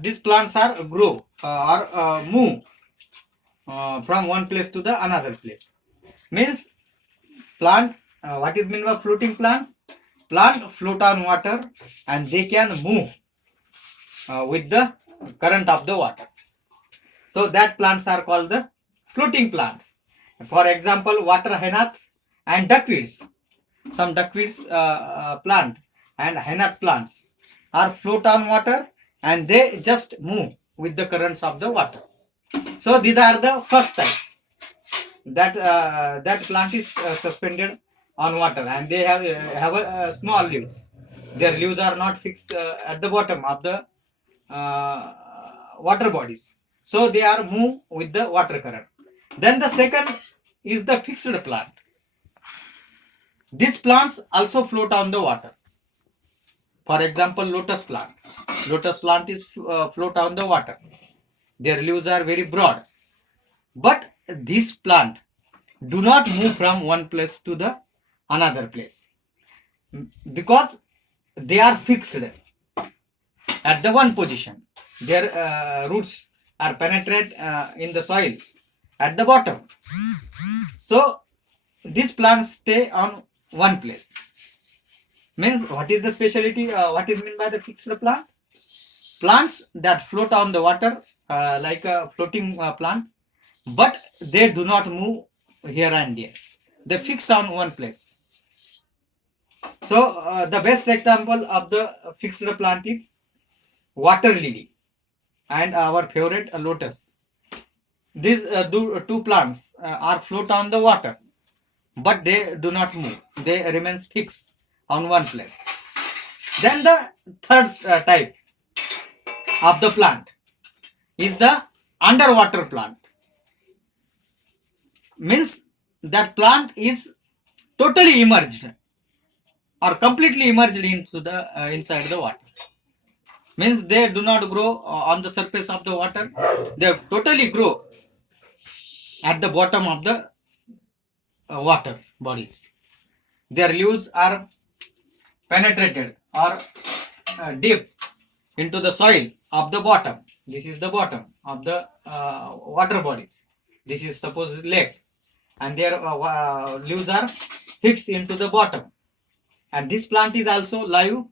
these plants are grow or move from one place to the another place. Means plant, what is mean by floating plants? Plant float on water and they can move with the current of the water. So that plants are called the floating plants. For example, water hyacinth and duckweeds. Some duckweeds plant and hyacinth plants are float on water and they just move with the currents of the water. So these are the first type. That plant is suspended on water and they have a small leaves. Their leaves are not fixed at the bottom of the water bodies, so they are move with the water current. Then the second is the fixed plant. These plants also float on the water. For example, lotus plant. Lotus plant is float on the water. Their leaves are very broad, but this plant do not move from one place to the another place because they are fixed at the one position. Their roots are penetrate in the soil at the bottom. So these plants stay on one place. Means what is the specialty? What is meant by the fixed plant? Plants that float on the water like a floating plant, but they do not move here and there. They fix on one place. So the best example of the fixed plant is water lily and our favorite lotus. These two plants are float on the water, but they do not move. They remain fixed on one place. Then the third type of the plant is the underwater plant. Means that plant is totally immersed or completely immersed into the inside the water. Means they do not grow on the surface of the water. They totally grow at the bottom of the water bodies. Their leaves are penetrated or deep into the soil of the bottom. This is the bottom of the water bodies. This is suppose lake, and their leaves are fixed into the bottom. And this plant is also live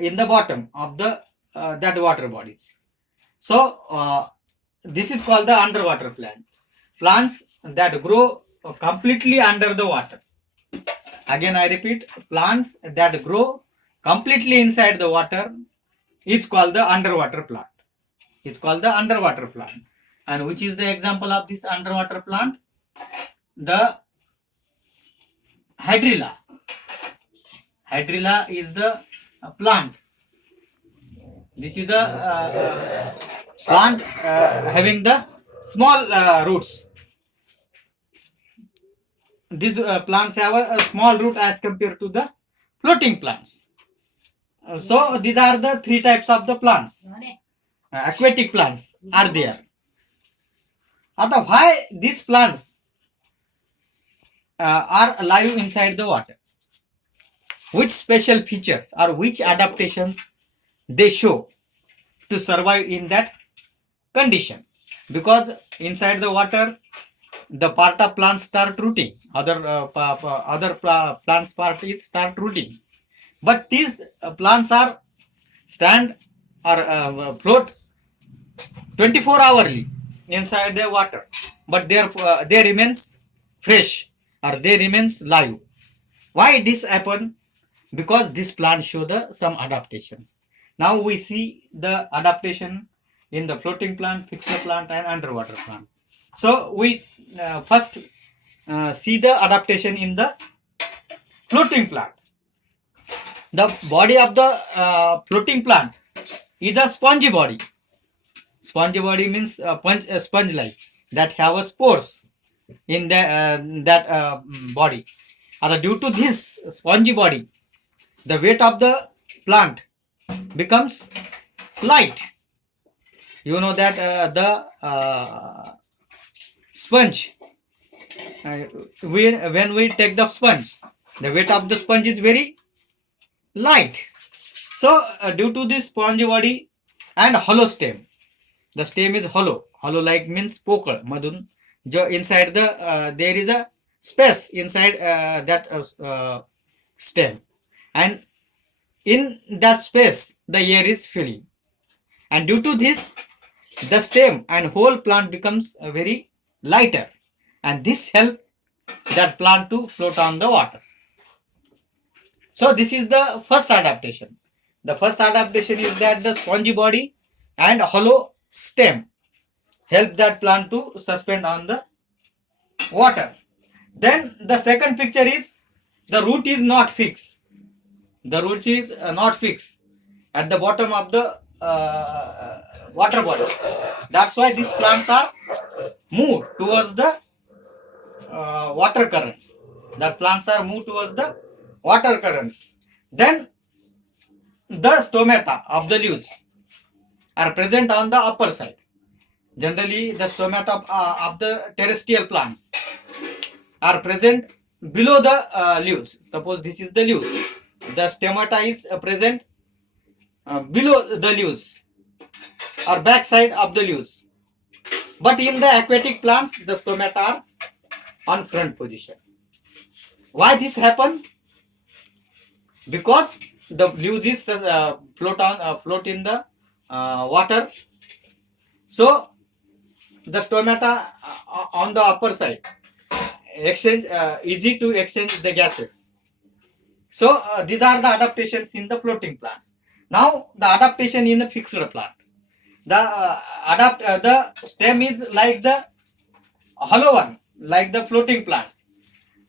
in the bottom of the that water bodies. So this is called the underwater plant. Plants that grow completely under the water. Again I repeat, plants that grow completely inside the water is called the underwater plant. It's called the underwater plant. And which is the example of this underwater plant? The hydrilla. Hydrilla is the plant. This is the plant having the small roots. These plants have a small root as compared to the floating plants. So these are the three types of the plants. Aquatic plants are there. Why these plants are alive inside the water? Which special features or which adaptations they show to survive in that condition? Because inside the water, the part of plants start rooting, other plants part is start rooting, but these plants are stand or float 24 hourly inside the water, but they remains fresh or they remains live. Why this happen? Because this plant show the some adaptations. Now we see the adaptation in the floating plant, fixed plant and underwater plant. So we first see the adaptation in the floating plant. The body of the floating plant is a spongy body. Spongy body means sponge like that have a spores in the that body. Due to this spongy body, the weight of the plant becomes light. You know that the sponge, when we take the sponge, the weight of the sponge is very light. So due to this spongy body and hollow stem. The stem is hollow. Hollow like means पोकळ मधून जो inside the there is a space inside that stem, and in that space the air is filling, and due to this the stem and whole plant becomes very lighter, and this help that plant to float on the water. So this is the first adaptation. The first adaptation is that the spongy body and hollow stem help that plant to suspend on the water. Then the second picture is the root is not fixed. The root is not fixed at the bottom of the water body. That's why these plants are moved towards the water currents. The plants are moved towards the water currents. Then the stomata of the leaves are present on the upper side. Generally, the stomata of the terrestrial plants are present below the leaves. Suppose this is the leaves. The stomata is present below the leaves or back side of the leaves. But in the aquatic plants, the stomata are on front position. Why this happen? Because the leaves is float in the water. So the stomata on the upper side exchange easy to exchange the gases. So these are the adaptations in the floating plants. Now the adaptation in the fixed plant. The the stem is like the hollow one, like the floating plants,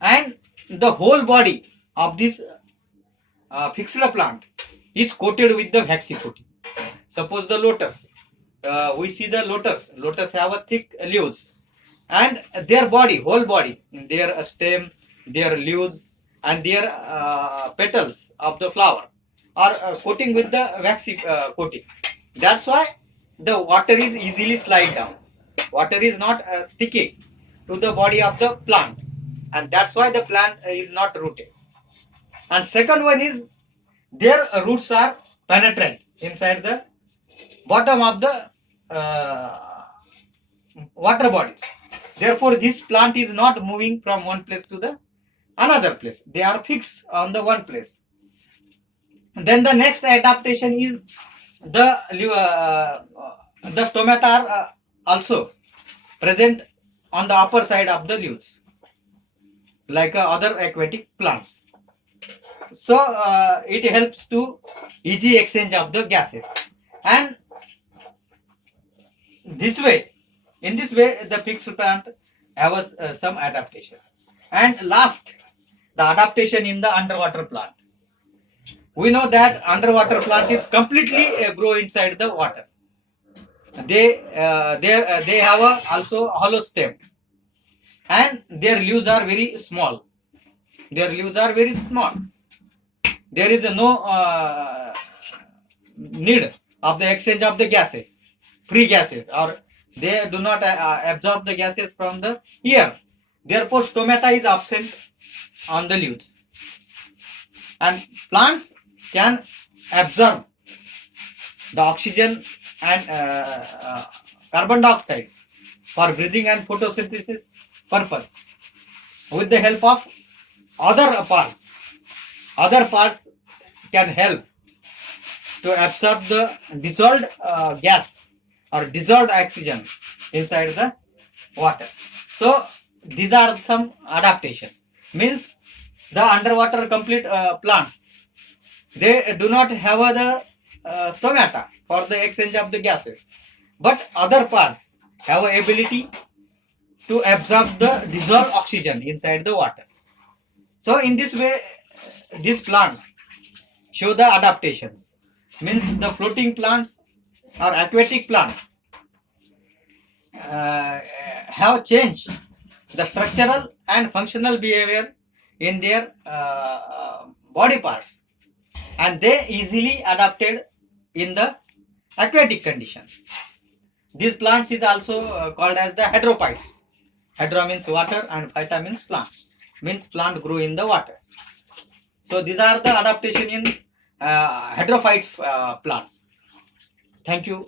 and the whole body of this fixed plant is coated with the waxy coating. Suppose the lotus, we see the lotus have a thick leaves, and their body, whole body, their stem, their leaves, and their petals of the flower are coating with the waxy coating. That's why the water is easily slide down. Water is not sticky to the body of the plant, and that's why the plant is not rooted. And second one is their roots are penetrant inside the bottom of the water bodies. Therefore this plant is not moving from one place to the another place. They are fixed on the one place. Then the next adaptation is the stomata are also present on the upper side of the leaves, like other aquatic plants. So it helps to easy exchange of the gases, and in this way the fixed plant have some adaptation. And last, the adaptation in the underwater plant. We know that underwater plant is completely grow inside the water. They have also hollow stem, and their leaves are very small. There is no need of the exchange of the gases, free gases, or they do not absorb the gases from the air. Therefore stomata is absent on the leaves, and plants can absorb the oxygen and carbon dioxide for breathing and photosynthesis purpose with the help of other parts. Other parts can help to absorb the dissolved gas or dissolved oxygen inside the water. So these are some adaptation. Means the underwater complete plants, they do not have the stomata for the exchange of the gases, but other parts have a ability to absorb the dissolved oxygen inside the water. So in this way these plants show the adaptations. Means the floating plants or aquatic plants have changed the structural and functional behavior in their body parts, and they easily adapted in the aquatic condition. These plants is also called as the hydrophytes. Hydro means water and phyta means plant, means plant grow in the water. So these are the adaptation in hydrophyte plants. Thank you.